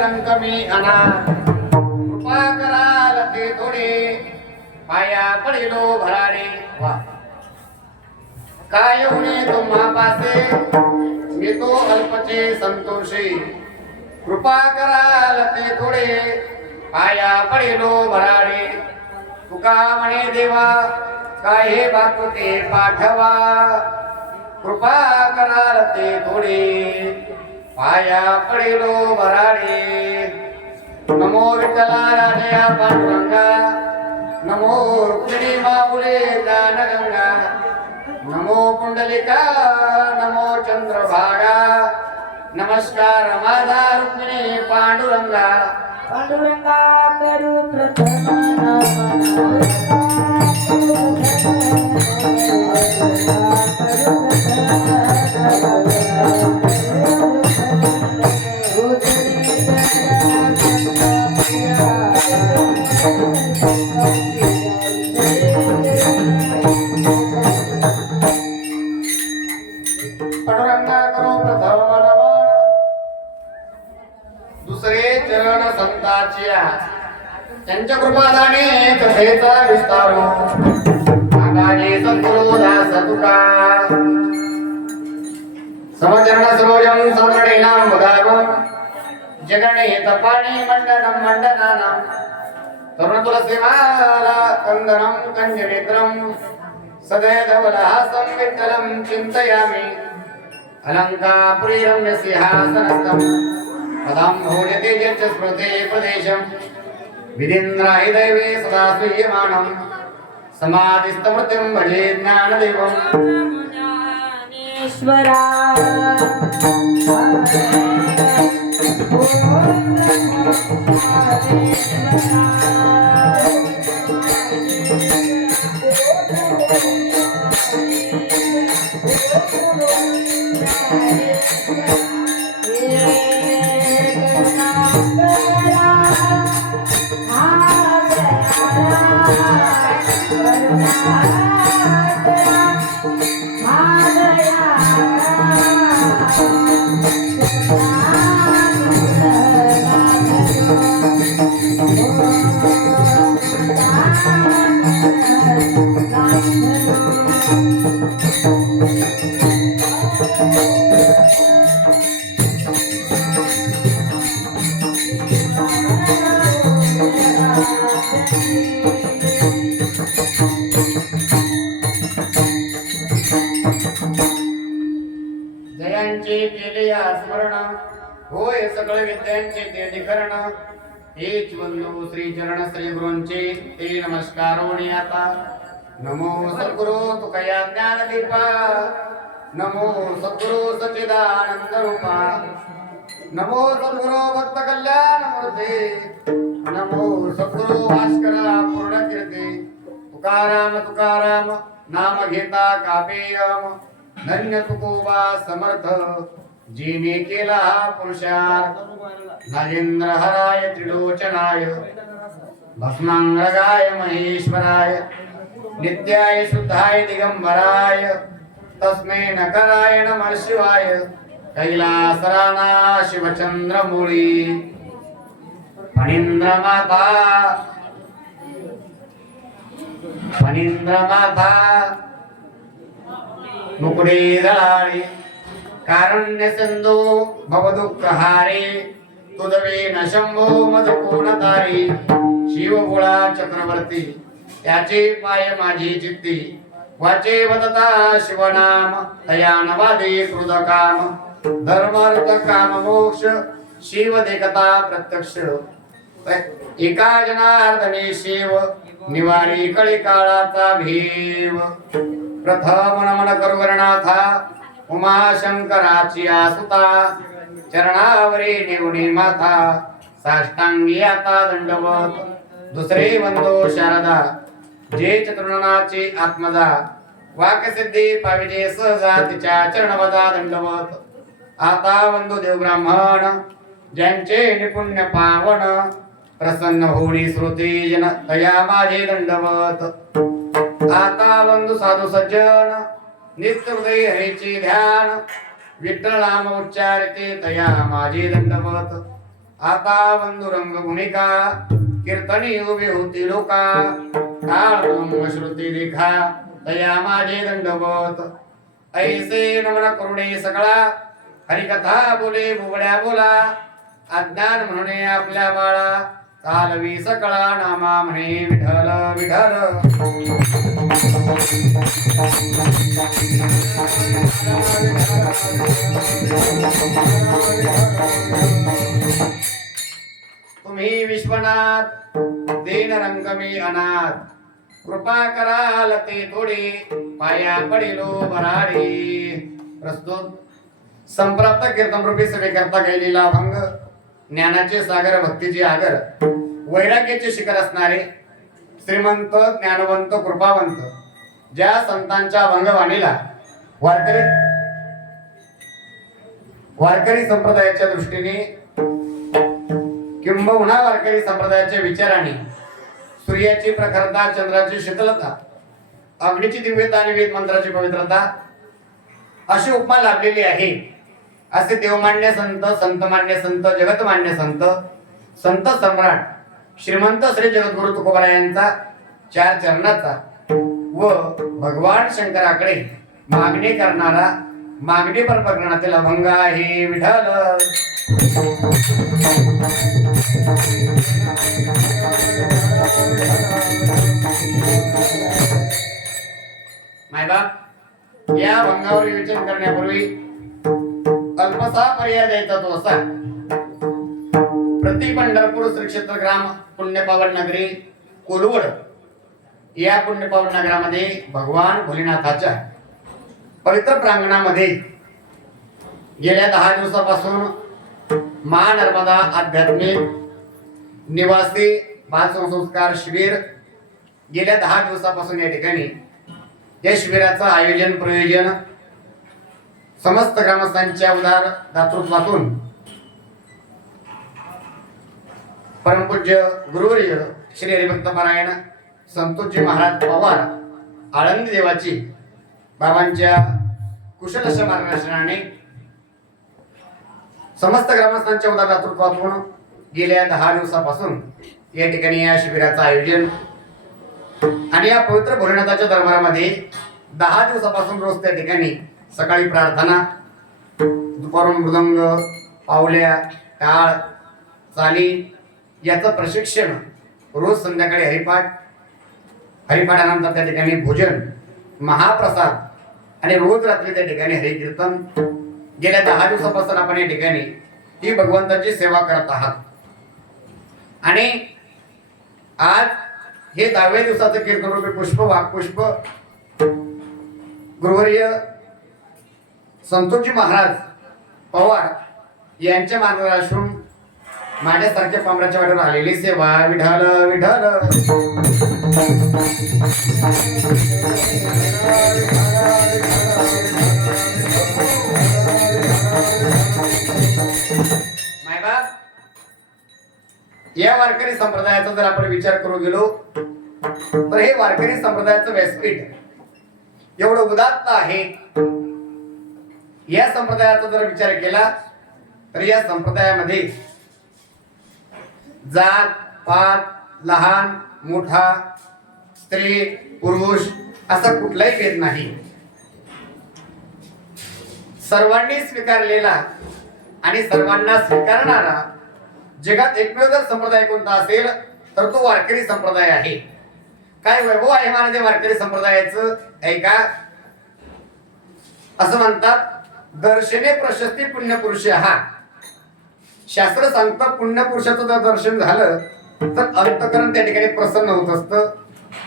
कमी अनाथ कृपा कराल ते थोडे पाया पडिलो भराडे वा काय होणे तुम्हा पासे मी तो अल्पचे संतोषी कृपा कराल ते थोडे पाया पडिलो भराडे तुका म्हणे देवा काय हे बाकुते पाठवा कृपा कराल ते थोडे पाया पडिलो भराडे नमो विठ्ठला राजया पांडुरंगा नमो रुक्मिणी माऊले दानगंगा नमो पुंडलिका नमो चंद्रभागा नमस्कार माझा रुक्मिणी पांडुरंगा पांडुरंगा करू प्रथम पांडुरंगा करो प्रथम नमन दुसरे चरण संतांच्या त्यांच्या कृपादाने कथेचा विस्तार आगाजे सद्गुरु दास तुका समचरण सरोजम सौनडेनाम वदागम जगणे तपाणी मंडनम मंडनानाम तरुण तुलसीमाला कंदनम कंजनेत्रम सदैधवलहासं विठ्ठलं चिन्तयामि अलङ्कापुरी रम्यसिंहासनस्थं पदं भोजते यच्च स्मृते प्रदेशं विदिन्द्राहि दैवे सदा स्वीयमानं समाधिस्थमृत्यं भजे ज्ञानदेवं ज्ञानेश्वरा जयांचे केले स्मरण होय सकळ विद्यांचे ते निखरण हेच वंदो श्री चरण श्री गुरूंचे ते नमस्कारोणी आता नमो सद्गुरु तुकया ज्ञानदीपा नमो सद्गुरु सच्चिदानंद रूपा नमो सद्गुरु भक्त कल्याण मूर्ते नमो सद्गुरु भास्करा पूर्ण कीर्ती तुकाराम तुकाराम नाम घेता कापेयम धन्य तुकोबा समर्थ जिने केला पुरुषार्थ नरेंद्र हराय त्रिलोचनाय भस्मांगराय महेश्वराय नित्याय शुद्धाय दिगंबराय तस्मै नकराय नमः शिवाय कैलासराना शिवचंद्रमूळी फणींद्र माता मुकुडे दळाळे कारुण्य सिंधू भवदुःखहारे तुदवे न शंभो मधुपूर्ण तारे शिवगुळा चक्रवर्ती त्याचे पाय माझी चित्ती वाचे वदता शिवनाम तया नवादे कृतकाम धर्मार्थ काम मोक्ष शिव देखता प्रत्यक्ष एका जनार्दने शिव निवारी कळी काळाचा भीव प्रथम नमन करू गणनाथा उमाशंकराची आसुता चरणावरी निवणी माथा साष्टांगी आता दंडवत दुसरे वंदो शारदा जे चतुर्णाची आत्मजा वाक्यसिद्धी पाविजे सहजा तिच्या चरणवदा दंडवत आता वंदो देव ब्राह्मण ज्यांचे निपुण्य पावन प्रसन्न होणी श्रुती जन तया माझे दंडवत आता वंदु साधू सज्जन नित्य हृदय हरीचे ध्यान विठ्ठल नाम उच्चारते तया माझे दंडवत आता बंधुरंग भूमिका कीर्तनी उभे होती लोका काळ श्रुती रेखा तया माझे दंडवत ऐसे नमन करुणे सगळा हरिकथा बोले बुबड्या बोला अज्ञान म्हणणे आपल्या बाळा चालवी सकळा नामा म्हणे विठ्ठल विठ्ठल तुम्ही विश्वनाथ दीन रंग मी अनाथ कृपा कराल ते थोडे पाया पडिलो बराडे प्रस्तुत संप्राप्त कीर्तन रूपी सभेकरता गेलेला अभंग ज्ञानाचे सागर भक्तीचे आगर वैराग्याचे शिखर असणारे श्रीमंत ज्ञानवंत कृपावंत ज्या संतांच्या अभंगवाणीला वारकरी संप्रदायाच्या दृष्टीने किंबहुना वारकरी संप्रदायाच्या विचाराने सूर्याची प्रखरता चंद्राची शीतलता अग्नीची दिव्यता आणि वेद मंत्राची पवित्रता अशी उपमा लाभलेली आहे असे देवमान्य संत संतमान्य संत जगतमान्य संत संत सम्राट श्रीमंत श्री जगद्गुरु तुकोबारायांचा चार चरणाचा व भगवान शंकराकडे मागणी करणारा मागणी पर प्रकरणातील अभंग आहे विठ्ठल मायबाप या अभंगावर विवेचन करण्यापूर्वी अल्पसा पर्याय द्यायचा तो असा प्रति पंढरपूर श्री क्षेत्र ग्राम पुण्यपावन नगरी कोलवड या पुण्यपावन नगरामध्ये भगवान भोलेनाथाच्या पवित्र प्रांगणामध्ये गेल्या 10 दिवसापासून मा नर्मदा आध्यात्मिक निवासी बालसंस्कार शिबिर गेल्या 10 दिवसापासून या ठिकाणी या शिबिराचं आयोजन प्रयोजन समस्त ग्रामस्थांच्या उदार दातृत्वातून परमपूज्य गुरुवर्य श्री हरिभक्त पारायण संतोषजी महाराज पवार आळंदी देवाची बाबांच्या कुशल अशा मार्गदर्शनाने समस्त ग्रामस्थांच्या उदार दातृत्वातून गेल्या 10 दिवसापासून या ठिकाणी या शिबिराचं आयोजन आणि या पवित्र भोलेनाथाच्या दरबारामध्ये 10 दिवसापासून रोज त्या ठिकाणी सकाळी प्रार्थना दुपारून मृदंग पावल्या टाळ चाली याचं प्रशिक्षण रोज संध्याकाळी हरिपाठानंतर त्या ठिकाणी भोजन महाप्रसाद आणि रोज रात्री त्या ठिकाणी हरिकीर्तन गेल्या 10 दिवसापासून आपण या ठिकाणी ही भगवंताची सेवा करत आहात आणि आज हे 10व्या दिवसाचं कीर्तन रूपी पुष्प वाक्पुष्प गुरुवर्य संतोषजी महाराज पवार यांच्या मार्गदर्शनातून माझ्यासारख्या पामराच्या वाटेवर आलेली सेवा विठ्ठल विठ्ठल मायबाप या वारकरी संप्रदायाचा जर आपण विचार करू गेलो तर हे वारकरी संप्रदायाचं व्यासपीठ एवढं उदात्त आहे. या संप्रदायाचा जर विचार केला तर या संप्रदायामध्ये जात पात लहान मोठा स्त्री पुरुष असा कुठलाही भेद नाही. सर्वांनी स्वीकारलेला आणि सर्वांना स्वीकारणारा जगात एकमेव जर संप्रदाय कोणता असेल तर तो वारकरी संप्रदाय आहे. काय वैभव आहे महाराज वारकरी संप्रदायाचं ऐका. असं म्हणतात दर्शने प्रशस्ती पुण्यपुरुष हा. शास्त्र सांगतं पुण्यपुरुषाचं जर दर्शन झालं तर अंतःकरण त्या ठिकाणी प्रसन्न होत असतं.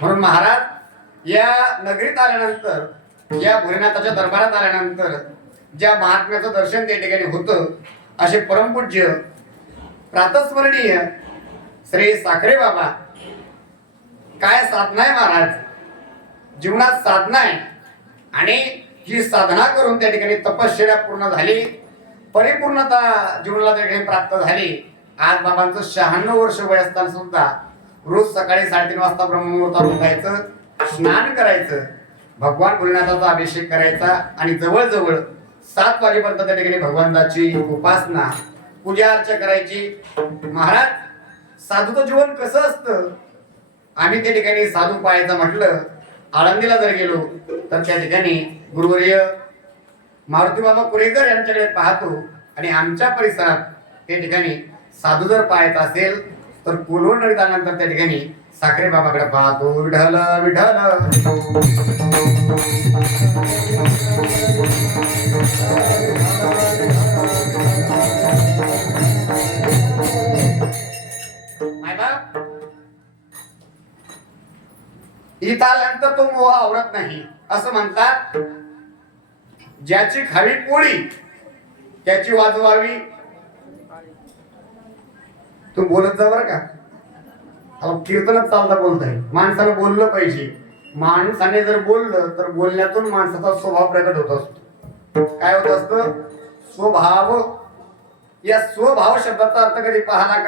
म्हणून महाराज या नगरीत आल्यानंतर या भोलेनाथाच्या दरबारात आल्यानंतर ज्या महात्म्याचं दर्शन त्या ठिकाणी होतं असे परमपूज्य प्रातस्मरणीय श्री साखरे बाबा. काय साधना आहे महाराज, जीवनात साधना आहे आणि ही साधना करून त्या ठिकाणी तपश्चर्या पूर्ण झाली, परिपूर्णता जीवनाला त्या ठिकाणी प्राप्त झाली. आज बाबांचं 96 वर्ष वय असताना सुद्धा रोज सकाळी 3:30 वाजता ब्रह्ममुहूर्तात उठायचं, स्नान करायचं, भगवान भोलेनाथाचा अभिषेक करायचा आणि जवळजवळ 7 वाजेपर्यंत त्या ठिकाणी भगवंताची उपासना पूजा अर्चा करायची. महाराज साधूचं जीवन कसं असतं, आम्ही त्या ठिकाणी साधू पाहायचं म्हटलं, आळंदीला जर गेलो तर त्या ठिकाणी गुरुवर्य मारुती बाबा कुरेकर यांच्याकडे पाहतो. आणि आमच्या परिसरात त्या ठिकाणी साधू जर पाहायचा असेल तर कोल्होड नदीनंतर त्या ठिकाणी साखरे बाबाकडे पाहतो. विठ्ठल मायबाप इथं आल्यानंतर तो मोह आवरत नाही. असं म्हणतात, ज्याची खावी पोळी त्याची वाजवावी. तू बोलत जा बरं का. कीर्तनच चालता बोलताय. माणसाला बोललं पाहिजे. माणसाने जर बोललं तर बोलण्यातून माणसाचा स्वभाव प्रकट होत असतो. काय होत असतं? स्वभाव. या स्वभाव शब्दाचा अर्थ कधी पाहला का?